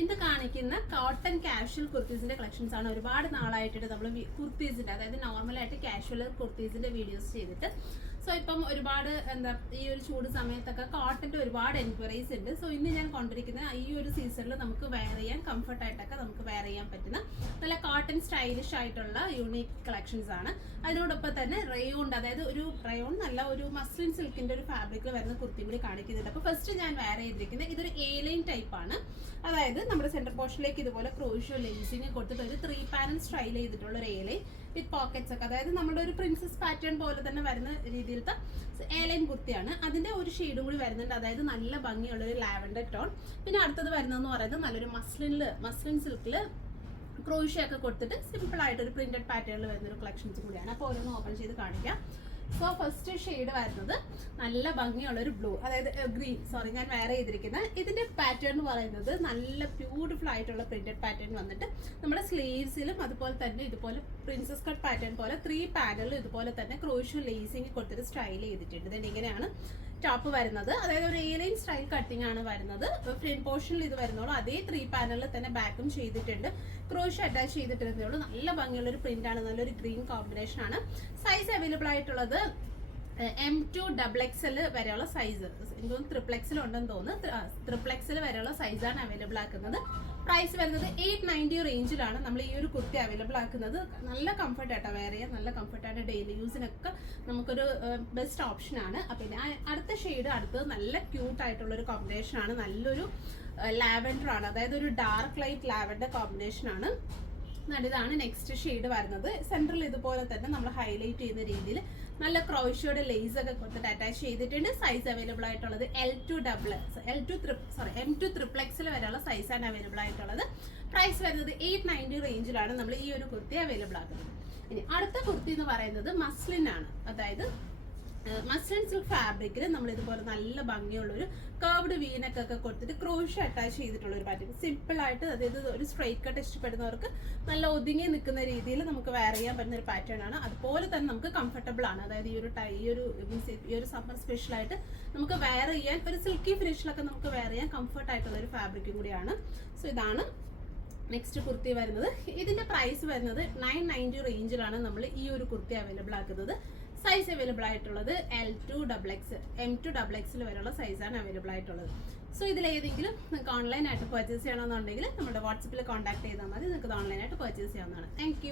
ഇന്ന് കാണിക്കുന്ന cotton casual കുർത്തീസിന്റെ collections ആണ്. ഒരുപാട് നാളായിട്ട് നമ്മൾ കുർത്തീസിന്റെ, അതായത് നോർമലായിട്ട് കാഷ്വൽ കുർത്തീസിന്റെ വീഡിയോസ് ചെയ്തിട്ട്. സോ ഇപ്പം ഒരുപാട് ഈ ഒരു ചൂട് സമയത്തൊക്കെ കോട്ടന്റെ ഒരുപാട് എൻക്വയറീസ് ഉണ്ട്. സോ ഇന്ന് ഞാൻ കൊണ്ടിരിക്കുന്ന ഈ ഒരു സീസണിൽ നമുക്ക് വെയർ ചെയ്യാൻ കംഫർട്ടായിട്ടൊക്കെ നമുക്ക് വെയർ ചെയ്യാൻ പറ്റുന്ന നല്ല കോട്ടൺ സ്റ്റൈലിഷ് ആയിട്ടുള്ള യൂണീക്ക് കളക്ഷൻസ് ആണ്. അതിനോടൊപ്പം തന്നെ റയോൺ, അതായത് ഒരു റയോൺ നല്ല ഒരു മസ്ലിൻ സിൽക്കിന്റെ ഒരു ഫാബ്രിക്കിൽ വരുന്ന കുർത്തി കൂടി കാണിക്കുന്നുണ്ട്. അപ്പോൾ ഫസ്റ്റ് ഞാൻ വെയർ ചെയ്തിരിക്കുന്നത് ഇതൊരു A-line ടൈപ്പ് ആണ്. അതായത് നമ്മുടെ സെന്റർ പോർഷനിലേക്ക് ഇതുപോലെ ക്രോഷ്യോ ലേസിങ് കൊടുത്തിട്ട് ഒരു 3 പാനൽ സ്റ്റൈൽ ചെയ്തിട്ടുള്ള ഒരു A-line വിത്ത് പോക്കറ്റ്സ് ഒക്കെ, അതായത് നമ്മുടെ ഒരു പ്രിൻസസ് പാറ്റേൺ പോലെ തന്നെ വരുന്ന രീതിയിലത്തെ A-line കുർത്തിയാണ്. അതിന്റെ ഒരു ഷെയ്ഡും കൂടി വരുന്നുണ്ട്, അതായത് നല്ല ഭംഗിയുള്ള ഒരു ലാവൻഡർ ടോൺ. പിന്നെ അടുത്തത് വരുന്നതെന്ന് പറയുന്നത് നല്ലൊരു മസ്ലിൻ സിൽക്കിൽ ക്രോഷ്യോ ഒക്കെ കൊടുത്തിട്ട് സിമ്പിൾ ആയിട്ട് ഒരു പ്രിന്റഡ് പാറ്റേണിൽ വരുന്ന ഒരു കളക്ഷൻസ് കൂടിയാണ്. അപ്പോൾ ഓരോന്ന് ഓപ്പൺ ചെയ്ത് കാണിക്കാം. സോ ഫസ്റ്റ് ഷെയ്ഡ് വരുന്നത് നല്ല ഭംഗിയുള്ള ഒരു ബ്ലൂ, അതായത് ഗ്രീൻ, ഞാൻ വേറെ ചെയ്തിരിക്കുന്നത്. ഇതിന്റെ പാറ്റേൺ എന്ന് പറയുന്നത് നല്ല ബ്യൂട്ടിഫുൾ ആയിട്ടുള്ള പ്രിന്റഡ് പാറ്റേൺ വന്നിട്ട് നമ്മുടെ സ്ലീവ്സിലും അതുപോലെ തന്നെ ഇതുപോലെ പ്രിൻസസ് കട്ട് പാറ്റേൺ പോലെ 3 പാനലിലും ഇതുപോലെ തന്നെ ക്രോഷ്യോ ലേസിങ് കൊടുത്തിട്ട് സ്റ്റൈൽ ചെയ്തിട്ടുണ്ട്. ഇതിന് ഇങ്ങനെയാണ് ടോപ്പ് വരുന്നത്, അതായത് ഒരു A-line സ്റ്റൈൽ കട്ടിംഗ് ആണ് വരുന്നത്. ഫ്രണ്ട് പോർഷനിൽ ഇത് വരുന്നുള്ളൂ, അതേ 3 പാനലിൽ തന്നെ ബാക്കും ചെയ്തിട്ടുണ്ട്, ക്രോഷ്യോ അറ്റാച്ച് ചെയ്തിട്ടുള്ളൂ. നല്ല ഭംഗിയുള്ള ഒരു പ്രിന്റ് ആണ്, നല്ലൊരു ഗ്രീൻ കോമ്പിനേഷൻ ആണ്. സൈസ് അവൈലബിൾ ആയിട്ടുള്ളത് M2XXL വരെയുള്ള സൈസ്, എനിക്ക് തോന്നുന്നു XXL ഉണ്ടെന്ന് തോന്നുന്നു. XXL വരെയുള്ള സൈസാണ് അവൈലബിൾ ആക്കുന്നത്. പ്രൈസ് വരുന്നത് 890 റേഞ്ചിലാണ് നമ്മൾ ഈ ഒരു കുർത്തി അവൈലബിൾ ആക്കുന്നത്. നല്ല കംഫർട്ട് ആയിട്ടോ വെയർ ചെയ്യാൻ, നല്ല കംഫർട്ടായിട്ട് ഡെയിലി യൂസിനൊക്കെ നമുക്കൊരു ബെസ്റ്റ് ഓപ്ഷൻ ആണ്. പിന്നെ അടുത്ത ഷെയ്ഡ് അടുത്തത് നല്ല ക്യൂട്ട് ആയിട്ടുള്ള ഒരു കോമ്പിനേഷൻ ആണ്, നല്ലൊരു ലാവൻഡർ ആണ്, അതായത് ഒരു ഡാർക്ക് ലൈറ്റ് ലാവൻഡർ കോമ്പിനേഷൻ ആണ്. ഇതാണ് നെക്സ്റ്റ് ഷെയ്ഡ് വരുന്നത്. സെൻട്രൽ ഇതുപോലെ തന്നെ നമ്മൾ ഹൈലൈറ്റ് ചെയ്യുന്ന രീതിയിൽ നല്ല ക്രോഷ്യോയുടെ ലേസ് ഒക്കെ കൊടുത്തിട്ട് അറ്റാച്ച് ചെയ്തിട്ടുണ്ട്. സൈസ് അവൈലബിൾ ആയിട്ടുള്ളത് M2XXL വരെയുള്ള സൈസാണ് അവൈലബിൾ ആയിട്ടുള്ളത്. പ്രൈസ് വരുന്നത് 890 റേഞ്ചിലാണ് നമ്മൾ ഈ ഒരു കുർത്തി അവൈലബിൾ ആക്കുന്നത്. ഇനി അടുത്ത കുർത്തി എന്ന് പറയുന്നത് മസ്ലിൻ ആണ്, അതായത് മസ്ലിൻ സിൽക്ക് ഫാബ്രിക്കിൽ നമ്മൾ ഇതുപോലെ നല്ല ഭംഗിയുള്ളൊരു കർവ്ഡ് വീനൊക്കെ കൊടുത്തിട്ട് ക്രോഷ്യോ അറ്റാച്ച് ചെയ്തിട്ടുള്ള ഒരു പാറ്റേൺ, സിമ്പിൾ ആയിട്ട്, അതായത് ഒരു സ്ട്രെയിറ്റ് കട്ട് ഇഷ്ടപ്പെടുന്നവർക്ക് നല്ല ഒതുങ്ങി നിൽക്കുന്ന രീതിയിൽ നമുക്ക് വെയർ ചെയ്യാൻ പറ്റുന്ന ഒരു പാറ്റേൺ ആണ്. അതുപോലെ തന്നെ നമുക്ക് കംഫർട്ടബിൾ ആണ്, അതായത് ഈ ഒരു സമ്മർ സ്പെഷ്യൽ ആയിട്ട് നമുക്ക് വെയർ ചെയ്യാൻ ഒരു സിൽക്കി ഫിനിഷിലൊക്കെ നമുക്ക് വെയർ ചെയ്യാൻ കംഫർട്ട് ആയിട്ടുള്ള ഒരു ഫാബ്രിക്കും കൂടിയാണ്. സോ ഇതാണ് നെക്സ്റ്റ് കുർത്തി വരുന്നത്. ഇതിന്റെ പ്രൈസ് വരുന്നത് 990 റേഞ്ചിലാണ് നമ്മൾ ഈ ഒരു കുർത്തി അവൈലബിൾ ആക്കുന്നത്. സൈസ് അവൈലബിൾ ആയിട്ടുള്ളത് M2XXL വരെയുള്ള സൈസാണ് അവൈലബിൾ ആയിട്ടുള്ളത്. സോ ഇതിലേതെങ്കിലും നിങ്ങൾക്ക് ഓൺലൈനായിട്ട് പർച്ചേസ് ചെയ്യണമെന്നുണ്ടെങ്കിൽ നമ്മുടെ വാട്സപ്പിൽ കോൺടാക്ട് ചെയ്താൽ മതി, നിങ്ങൾക്ക് ഓൺലൈനായിട്ട് പർച്ചേസ് ചെയ്യാവുന്നതാണ്. താങ്ക്